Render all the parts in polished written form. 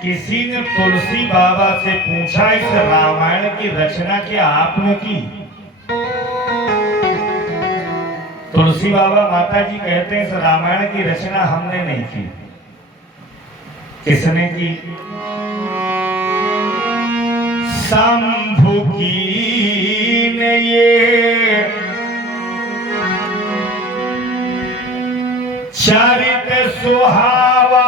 किसी ने तुलसी बाबा से पूछा, इस रामायण की रचना क्या आपने की? तुलसी बाबा माता जी कहते हैं, इस रामायण की रचना हमने नहीं की। किसने की? शंभु की ने ये चरित सुहावा,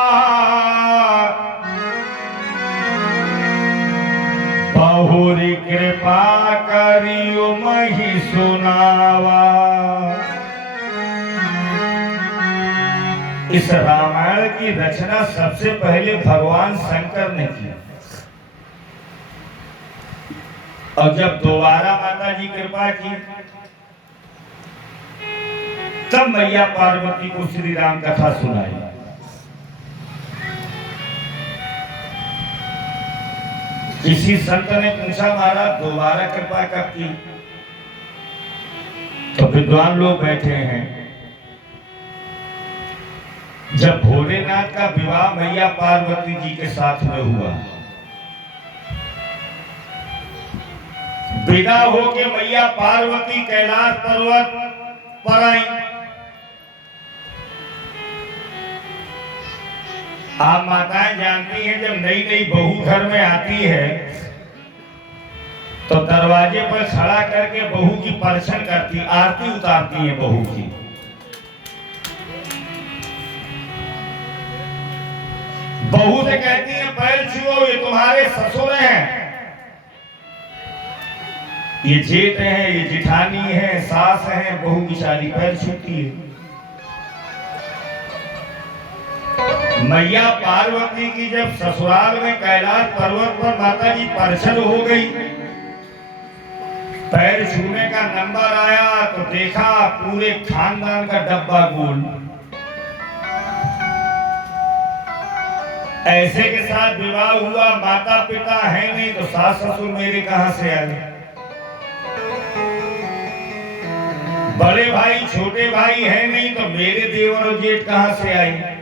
बहुरी कृपा करियो मही सुनावा। इस रामायण की रचना सबसे पहले भगवान शंकर ने की, और जब दोबारा माता जी कृपा की तब मैया पार्वती को श्री राम कथा सुनाई। किसी संत ने पूछा, महाराज दोबारा कृपा कब की? तो विद्वान लोग बैठे हैं। जब भोलेनाथ का विवाह मैया पार्वती जी के साथ में हुआ, विदा होके मैया पार्वती कैलाश पर्वत पर आई। आप माताएं जानती हैं, जब नई नई बहू घर में आती है तो दरवाजे पर खड़ा करके बहू की परछन करती, आरती उतारती है बहू की। बहू से कहती है, पैर छुओ, ये तुम्हारे ससुर हैं, ये जेठ है, ये जिठानी है, सास है। बहू बिचारी पैर छूती है। मैया पार्वती की जब ससुराल में कैलाश पर्वत पर माता जी परछन हो गई, पैर छूने का नंबर आया तो देखा पूरे खानदान का डब्बा गोल। ऐसे के साथ विवाह हुआ, माता पिता है नहीं तो सास ससुर मेरे कहां से आए? बड़े भाई छोटे भाई है नहीं तो मेरे देवर और जेठ कहां से आए?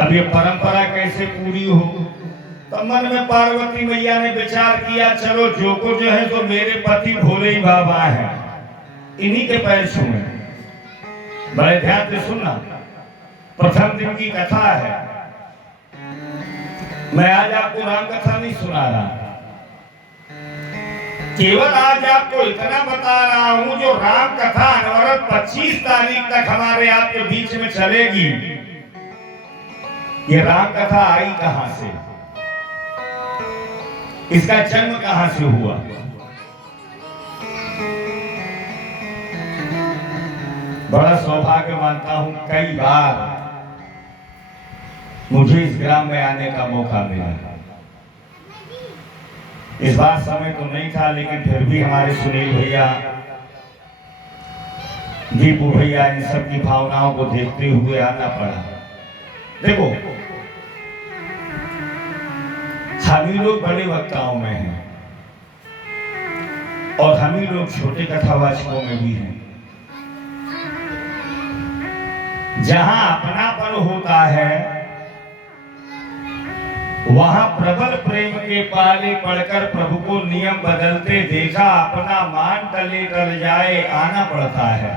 अब ये परंपरा कैसे पूरी हो? तो मन में पार्वती मैया ने विचार किया, चलो जो को जो है तो मेरे पति भोले ही बाबा है, इन्हीं के पैर छूए। बड़े ध्यान से सुनना, प्रथम दिन की कथा है। मैं आज आपको राम कथा नहीं सुना रहा, केवल आज आपको इतना बता रहा हूं, जो राम कथा अनवरत 25 तारीख तक हमारे आपके बीच में चलेगी। ये राम कथा आई कहां से, इसका जन्म कहां से हुआ? बड़ा सौभाग्य मानता हूं, कई बार मुझे इस ग्राम में आने का मौका मिला। इस बार समय तो नहीं था, लेकिन फिर भी हमारे सुनील भैया, दीपू भैया, इन सब की भावनाओं को देखते हुए आना पड़ा। देखो, हम ही लोग बड़े वक्ताओं में हैं और हम ही लोग छोटे कथावाचकों में भी हैं। जहां अपनापन होता है वहां प्रबल प्रेम के पाले पढ़कर प्रभु को नियम बदलते देखा, अपना मान टले टल जाए आना पड़ता है।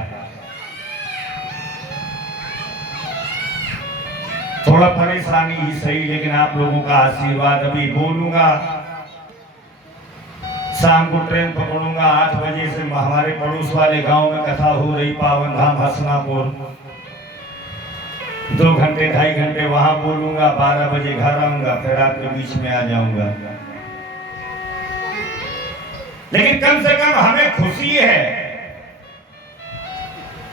थोड़ा परेशानी ही सही, लेकिन आप लोगों का आशीर्वाद। अभी बोलूंगा, शाम को ट्रेन पकड़ूंगा 8 बजे से। हमारे पड़ोस वाले गांव में कथा हो रही, पावन धाम हसनापुर। 2 घंटे 2.5 घंटे वहां बोलूंगा, 12 बजे घर आऊंगा, फिर आपके बीच में आ जाऊंगा। लेकिन कम से कम हमें खुशी है,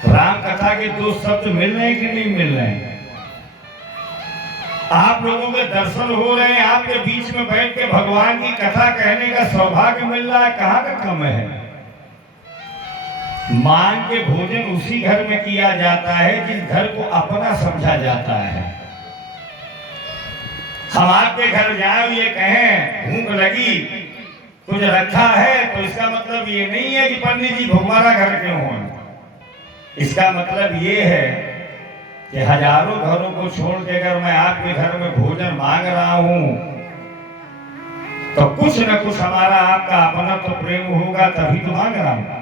राम कथा के 2 शब्द मिल रहे हैं कि नहीं मिल रहे हैं? आप लोगों के दर्शन हो रहे हैं, आपके बीच में बैठ के भगवान की कथा कहने का सौभाग्य मिल रहा है। कहां का कम है? मांग के भोजन उसी घर में किया जाता है जिस घर को अपना समझा जाता है। हम आपके घर जाए, ये कहें भूख लगी, कुछ रखा है, तो इसका मतलब ये नहीं है कि पंडित जी हमारा घर क्यों हो। इसका मतलब ये है कि हजारों घरों को छोड़ के अगर मैं आपके घर में भोजन मांग रहा हूं तो कुछ न कुछ हमारा आपका अपना तो प्रेम होगा, तभी तो मांग रहा हूं।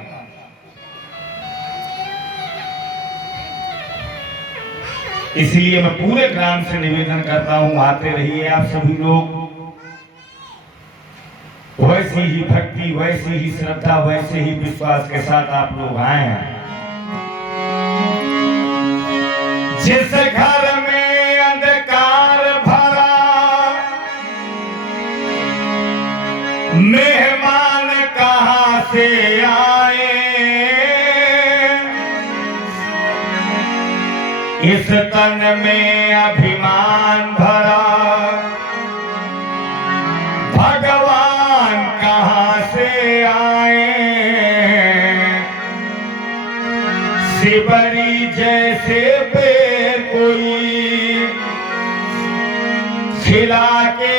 इसलिए मैं पूरे ग्राम से निवेदन करता हूं, आते रहिए आप सभी लोग। वैसी ही भक्ति, वैसी ही श्रद्धा, वैसे ही विश्वास के साथ आप लोग आए हैं। जिस घर में अंधकार भरा, मेहमान कहां से आए, इस तन में अभिमान भरा, भगवान कहां से आए। शिवरी जैसे कोई खिला के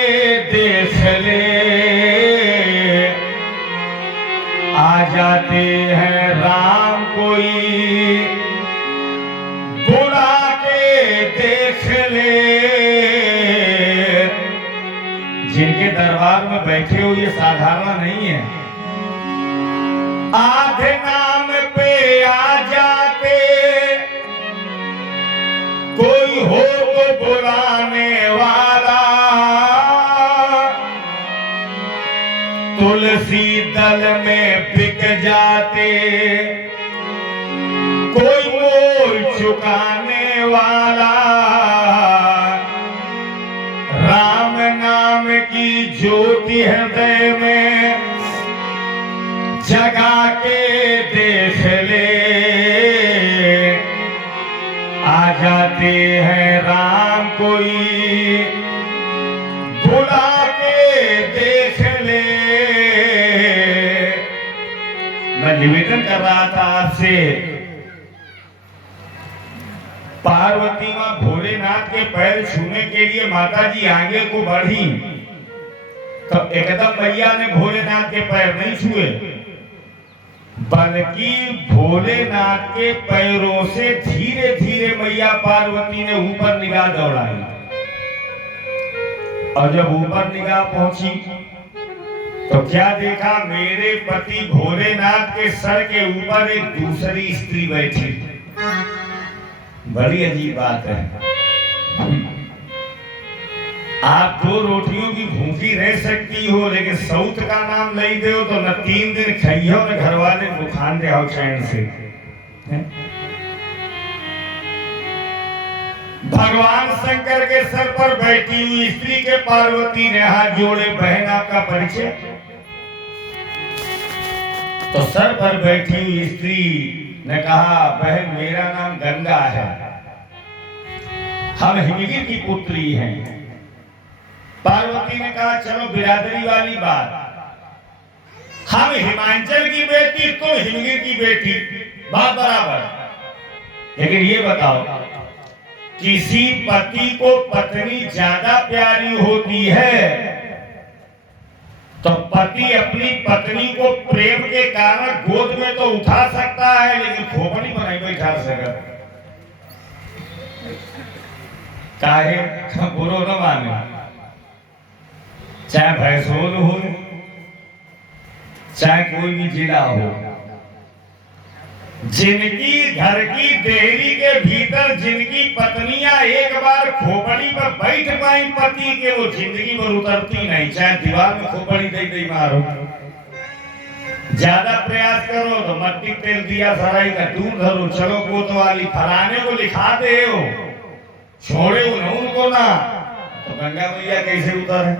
देख ले, आ जाते हैं राम कोई बुला के देख ले। जिनके दरबार में बैठे हो ये साधारण नहीं है। आधे नाम पे आ जाते, कोई हो तो बुलाने वाला, तुलसी दल में बिक जाते, कोई मोल चुकाने वाला। राम नाम की ज्योति हृदय में जगा के देख ले, आ जाते हैं राम कोई बुला के देख ले। मैं निवेदन कर रहा था आपसे, पार्वती मां भोलेनाथ के पैर छूने के लिए माता जी आगे को बढ़ी तो एकदम मैया ने भोलेनाथ के पैर नहीं छुए, बल्कि भोलेनाथ के पैरों से धीरे धीरे मैया पार्वती ने ऊपर निगाह दौड़ाई। और जब ऊपर निगाह पहुंची तो क्या देखा, मेरे पति भोलेनाथ के सर के ऊपर एक दूसरी स्त्री बैठी। बड़ी अजीब बात है। आप 2 रोटियों की भूखी रह सकती हो, लेकिन सौत का नाम नहीं दे तो न 3 दिन खाइयो न घर वाले बुखान दे आओ चैन से। भगवान शंकर के सर पर बैठी हुई स्त्री के पार्वती ने हाथ जोड़े, बहन आपका परिचय। तो सर पर बैठी हुई स्त्री ने कहा, बहन मेरा नाम गंगा है, हम हिमगिर की पुत्री हैं। पार्वती ने कहा, चलो बिरादरी वाली बात, हम हिमांचल की बेटी, तुम हिमगिर की बेटी, बात बराबर। लेकिन ये बताओ, किसी पति को पत्नी ज्यादा प्यारी होती है तो पति अपनी पत्नी को प्रेम के कारण गोद में तो उठा सकता है, लेकिन खोपड़ी पर नहीं बैठा सकता। काहे बुरो न माने, चाहे भैंसोल हो, चाहे कोई भी जिला हो, जिनकी घर की देहरी के भीतर जिनकी पत्नियां एक बार खोपड़ी पर बैठ पाई पति के, वो जिंदगी पर उतरती नहीं, चाहे दीवार में खोपड़ी दे दे मारो। ज्यादा प्रयास करो तो मट्टी तेल दिया सराई का दूर धरो, चलो कोतवाली फलाने को लिखा दे हो, छोड़े उनको ना, तो गंगा मैया कैसे उतरे?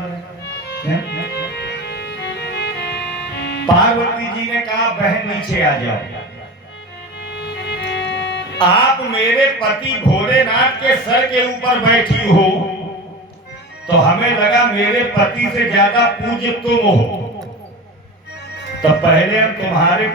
पार्वती जी ने कहा, बहन नीचे आ जाओ, आप मेरे पति भोलेनाथ के सर के ऊपर बैठी हो तो हमें लगा मेरे पति से ज्यादा पूज्य तुम हो, तो पहले हम तुम्हारे